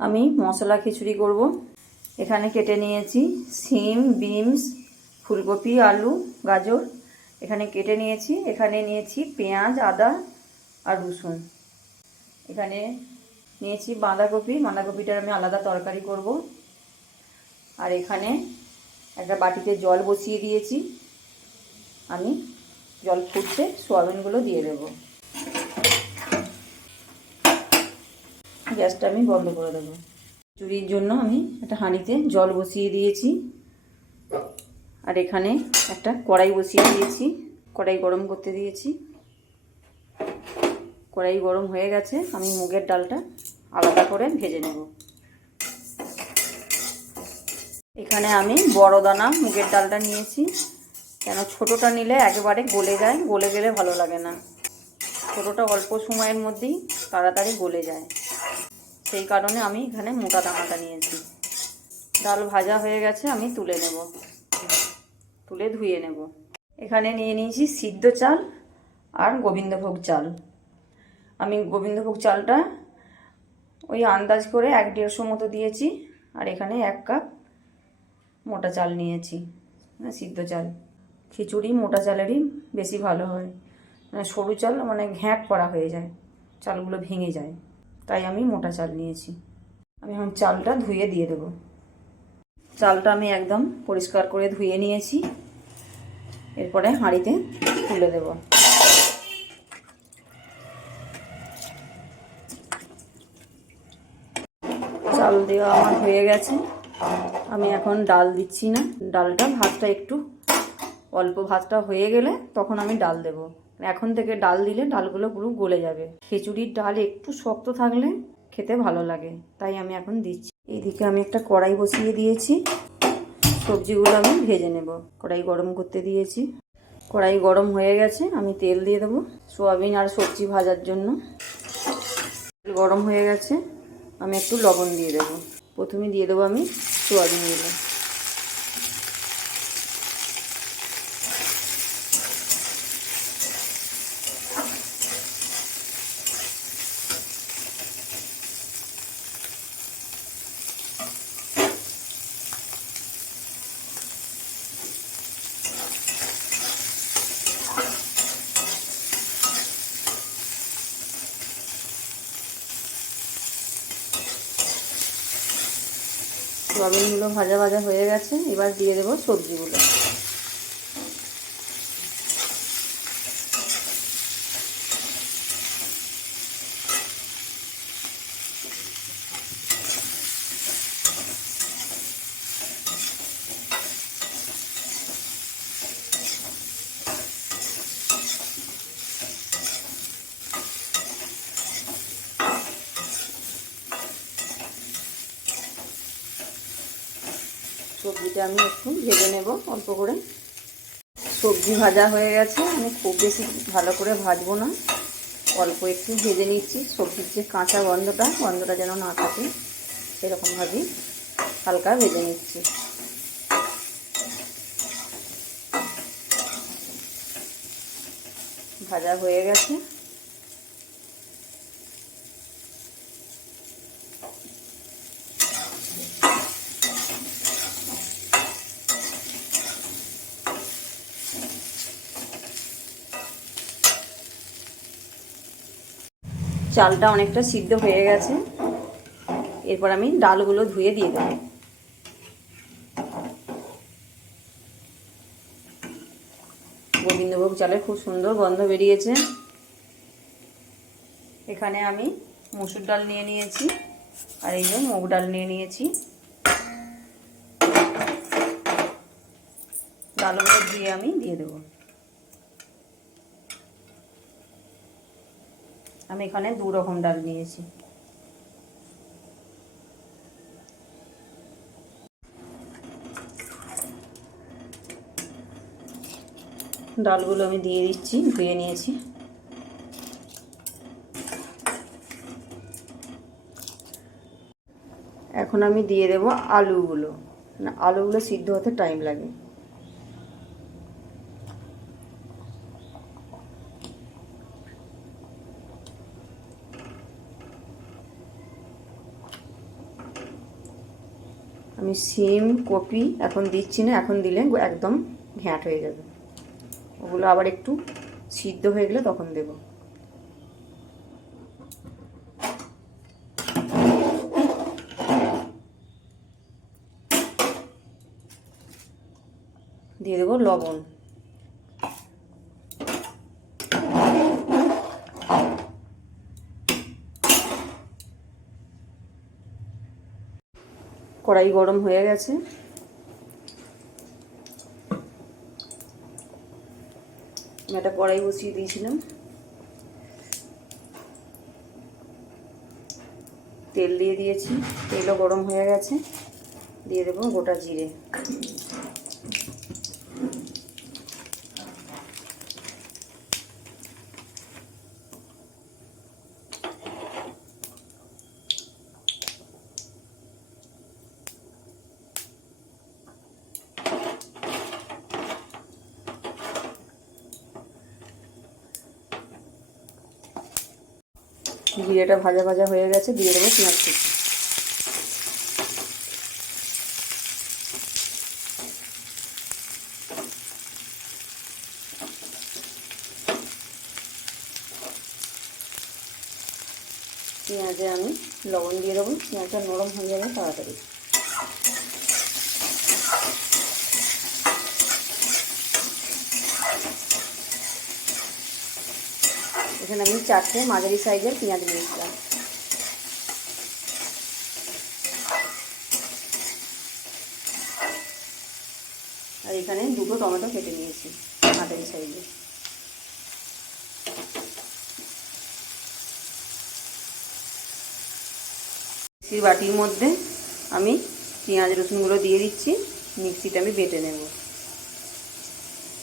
আমি মশলা খিচুড়ি করব। এখানে কেটে নিয়েছি সিম, বিনস, ফুলকপি, আলু, গাজর এখানে কেটে নিয়েছি। এখানে নিয়েছি পেঁয়াজ, আদা আর রসুন। এখানে নিয়েছি বাঁধাকপিটার আমি আলাদা তরকারি করব। আর এখানে একটা বাটিতে জল বসিয়ে দিয়েছি। আমি জল ফুটতে সোয়াবিনগুলো দিয়ে দেব। গ্যাসটা আমি বন্ধ করে দেবো। খিচুড়ির জন্য আমি একটা হাঁড়িতে জল বসিয়ে দিয়েছি। আর এখানে একটা কড়াই বসিয়ে দিয়েছি, কড়াই গরম করতে দিয়েছি। কড়াই গরম হয়ে গেছে, আমি মুগের ডালটা আলাদা করে ভেজে নেব। এখানে আমি বড় দানা মুগের ডালটা নিয়েছি, কেন ছোটোটা নিলে একেবারে গলে যায়, গলে গেলে ভালো লাগে না। ছোটোটা অল্প সময়ের মধ্যেই তাড়াতাড়ি গলে যায়, সেই কারণে আমি এখানে মোটা দানাটা নিয়েছি। ডাল ভাজা হয়ে গেছে, আমি তুলে নেব, তুলে ধুয়ে নেব। এখানে নিয়ে নিয়েছি সিদ্ধ চাল আর গোবিন্দভোগ চাল। আমি গোবিন্দভোগ চালটা ওই আন্দাজ করে 1-150 মতো দিয়েছি। আর এখানে 1 কাপ মোটা চাল নিয়েছি, সিদ্ধ চাল। খিচুড়ি মোটা চালেরই বেশি ভালো হয়, সরু চাল ঘ্যাঁট করা হয়ে যায়, চালগুলো ভেঙে যায়, তাই আমি মোটা চাল নিয়েছি। আমি এখন চালটা ধুয়ে দিয়ে দেবো। চালটা আমি একদম পরিষ্কার করে ধুয়ে নিয়েছি। এরপরে হাঁড়িতে তুলে দেব। চাল দেওয়া আমার হয়ে গেছে, আমি এখন ডাল দিচ্ছি না। ভাতটা একটু অল্প ভাতটা হয়ে গেলে তখন আমি ডাল দেব। এখন থেকে ডাল দিলে ডালগুলো পুরো গলে যাবে। খিচুড়ির ডাল একটু শক্ত থাকলে খেতে ভালো লাগে, তাই আমি এখন দিচ্ছি। এইদিকে আমি একটা কড়াই বসিয়ে দিয়েছি, সবজিগুলো আমি ভেজে নেব। কড়াই গরম করতে দিয়েছি, কড়াই গরম হয়ে গেছে, আমি তেল দিয়ে দেবো সোয়াবিন আর সবজি ভাজার জন্য। তেল গরম হয়ে গেছে, আমি একটু লবণ দিয়ে দেবো। প্রথমে দিয়ে দেবো আমি সোয়াবিনগুলো। সোয়াবিনগুলো ভাজা ভাজা হয়ে গেছে, এবার দিয়ে দেবো সবজিগুলো। সবজিটা আমি একটু ভেজে নেব অল্প করে। সবজি ভাজা হয়ে গেছে, আমি খুব বেশি ভালো করে ভাজবো না, অল্প একটু ভেজে নিচ্ছি। সবজির যে কাঁচা গন্ধটা যেন না থাকে, সেরকমভাবেই হালকা ভেজে নিচ্ছি। ভাজা হয়ে গেছে, চালটা অনেকটা সিদ্ধ হয়ে গেছে। এরপর আমি ডালগুলো ধুয়ে দিয়ে দেবো। গোবিন্দভোগ চালের খুব সুন্দর গন্ধ বেরিয়েছে। এখানে আমি মসুর ডাল নিয়ে নিয়েছি, আর এই যে মুগ ডাল নিয়ে নিয়েছি। ডালগুলো ধুয়ে আমি দিয়ে দেবো। আমি এখানে 2 রকম ডাল নিয়েছি। ডালগুলো আমি দিয়ে দিচ্ছি, ধুয়ে নিয়েছি। এখন আমি দিয়ে দেবো আলুগুলো। আলুগুলো সিদ্ধ হতে টাইম লাগে। আমি সিম কপি এখন দিচ্ছি না, এখন দিলে একদম ঘ্যাঁট হয়ে যাবে। ওগুলো আবার একটু সিদ্ধ হয়ে গেলে তখন দেব। দিয়ে দেবো লবণ। কড়াই গরম হয়ে গেছে, আমি একটা কড়াই বসিয়ে দিয়েছিলাম, তেল দিয়ে দিয়েছি, তেলও গরম হয়ে গেছে। দিয়ে দেবো গোটা জিরে, জিরেটা ভাজা ভাজা হয়ে গেছে, দিয়ে দেবো পেঁয়াজ কুচি। পেঁয়াজে আমি লবণ দিয়ে দেবো, পেঁয়াজটা নরম হয়ে যাবে তাড়াতাড়ি। এখানে আমি 4টে মাঝারি সাইজের পেঁয়াজ নিয়েছিলাম। আর এখানে 2টো টমেটো কেটে নিয়েছি মাঝারি সাইজে। মিক্সির বাটির মধ্যে আমি পেঁয়াজ রসুনগুলো দিয়ে দিচ্ছি, মিক্সিটা আমি বেটে নেব।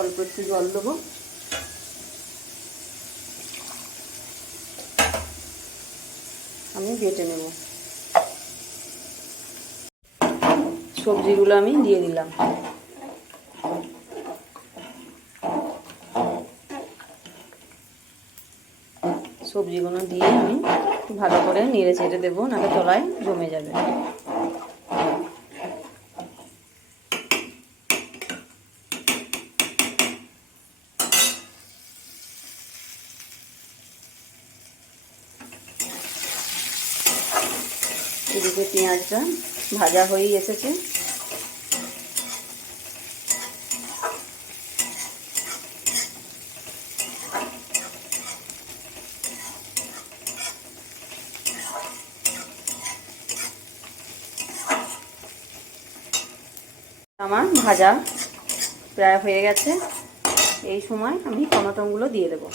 অল্প একটু জল দেবো, আমি বেটে নেব। সবজিগুলো আমি দিয়ে দিলাম। সবজিগুলো দিয়ে আমি ভালো করে নেড়ে চেড়ে দেবো, নাহলে তলায় জমে যাবে। এদিকে পেঁয়াজটা ভাজা হয়েই এসেছে। আমার ভাজা প্রায় হয়ে গেছে। এই সময় আমি টমেটোগুলো দিয়ে দেবো।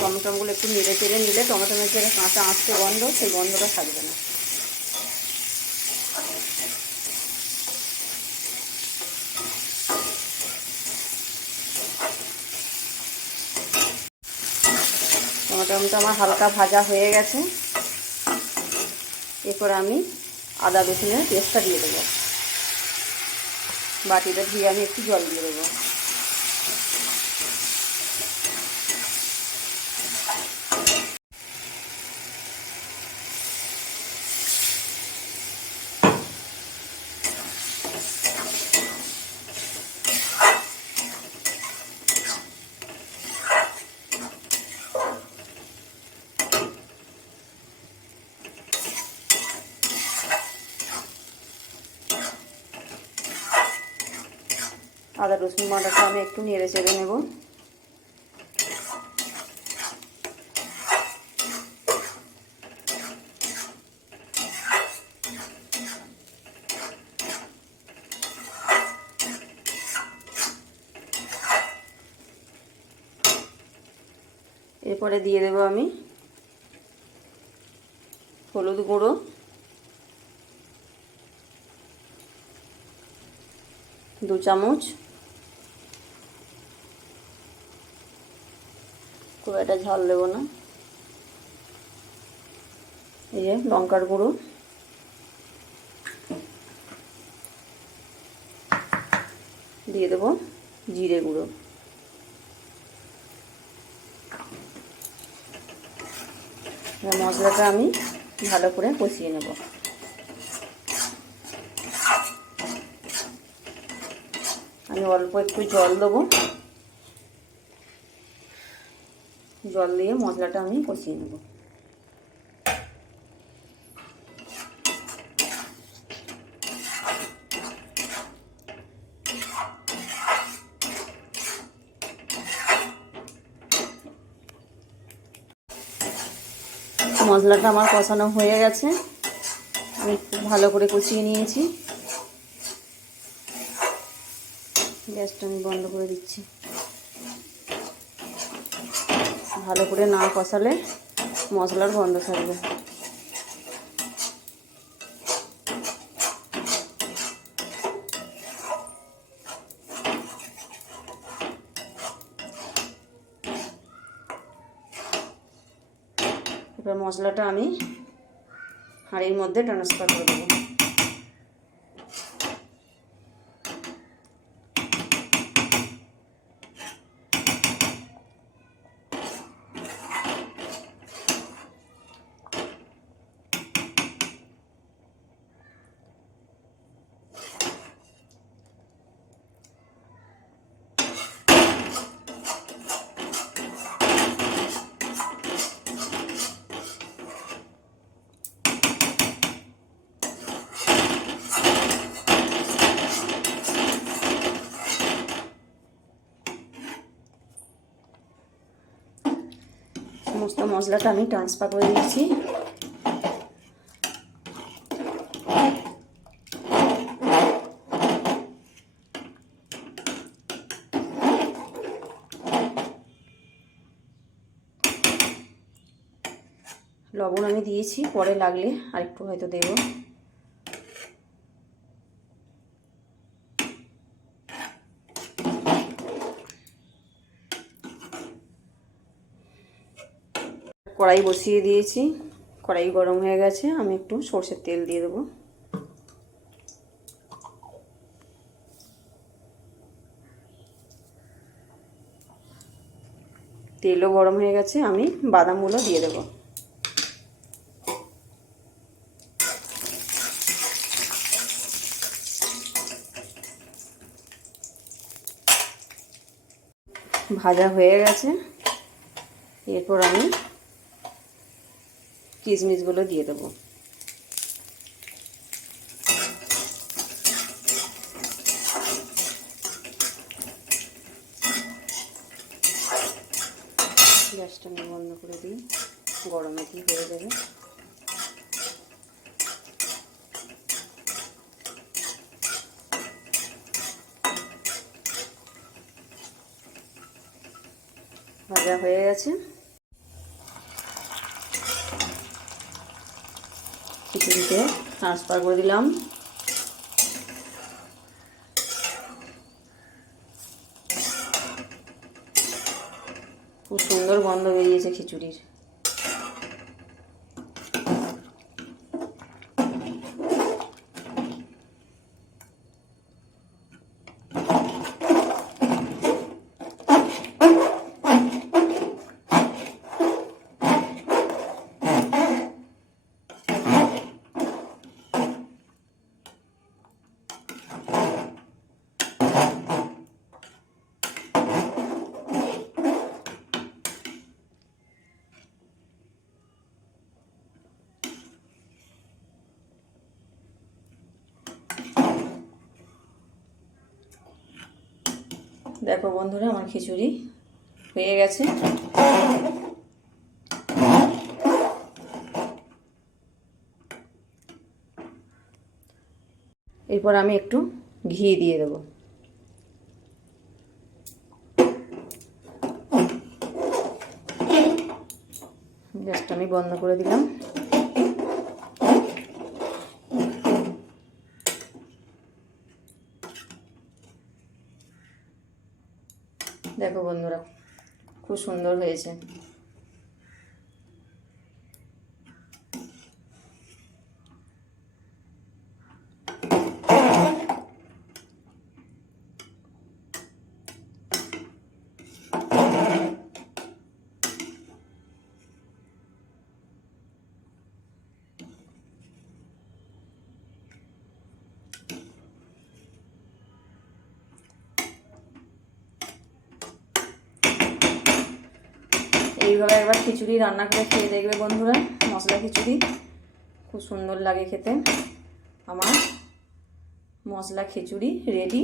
টমেটোগুলো একটু নেড়ে চেড়ে নিলে টমেটোর যে কাঁচা আঁচড়ে গন্ধ, সেই গন্ধটা থাকবে না। টমেটোটা আমার হালকা ভাজা হয়ে গেছে। এরপর আমি আদা রসুনের পেস্টটা দিয়ে দেবো। বাটিটা ধুয়ে আমি একটু জল দিয়ে দেবো। আদা রসুন বাটাটা আমি একটু নেড়ে চেড়ে নেব। এরপরে দিয়ে দেব আমি হলুদ গুঁড়ো, 2 চামচ, খুব একটা ঝাল দেবো না। এই যে লঙ্কার গুঁড়ো, দিয়ে দেবো জিরে গুঁড়ো। মশলাটা আমি ভালো করে কষিয়ে নেব। আমি অল্প একটু জল দেবো, জল দিয়ে মশলাটা আমি কষিয়ে নেব। মশলাটা আমার কষানো হয়ে গেছে, আমি খুব ভালো করে কষিয়ে নিয়েছি। গ্যাসটা আমি বন্ধ করে দিচ্ছি। ভালো করে না কষালে মশলার গন্ধ থাকবে। এবার মশলাটা আমি হাঁড়ির মধ্যে ট্রান্সফার করে দেবো। সমস্ত মশলাটা আমি ট্রান্সফার করে দিচ্ছি। লবণ আমি দিয়েছি, পরে লাগলে আরেকটু হয়তো দেবো। কড়াই বসিয়ে দিয়েছি, কড়াই গরম হয়ে গেছে, আমি একটু সরষের তেল দিয়ে দেবো। তেলও গরম হয়ে গেছে, আমি বাদামগুলো দিয়ে দেবো। ভাজা হয়ে গেছে, এরপর আমি কিশমিশগুলো দিয়ে দেবো। গ্যাসটা আমি বন্ধ করে দিই, গরমে কি হয়ে যাবে। ভাজা হয়ে গেছে, খিচুড়িতে ট্রান্সফার করে দিলাম। খুব সুন্দর গন্ধ বেরিয়েছে খিচুড়ির। দেখো বন্ধুরা, আমার খিচুড়ি হয়ে গেছে। এরপর আমি একটু ঘি দিয়ে দেব। গ্যাসটা আমি বন্ধ করে দিলাম। দেখো বন্ধুরা, খুব সুন্দর হয়েছে। এইভাবে একবার খিচুড়ি রান্না করে খেয়ে দেখবে বন্ধুরা, মশলা খিচুড়ি খুব সুন্দর লাগে খেতে। আমার মশলা খিচুড়ি রেডি।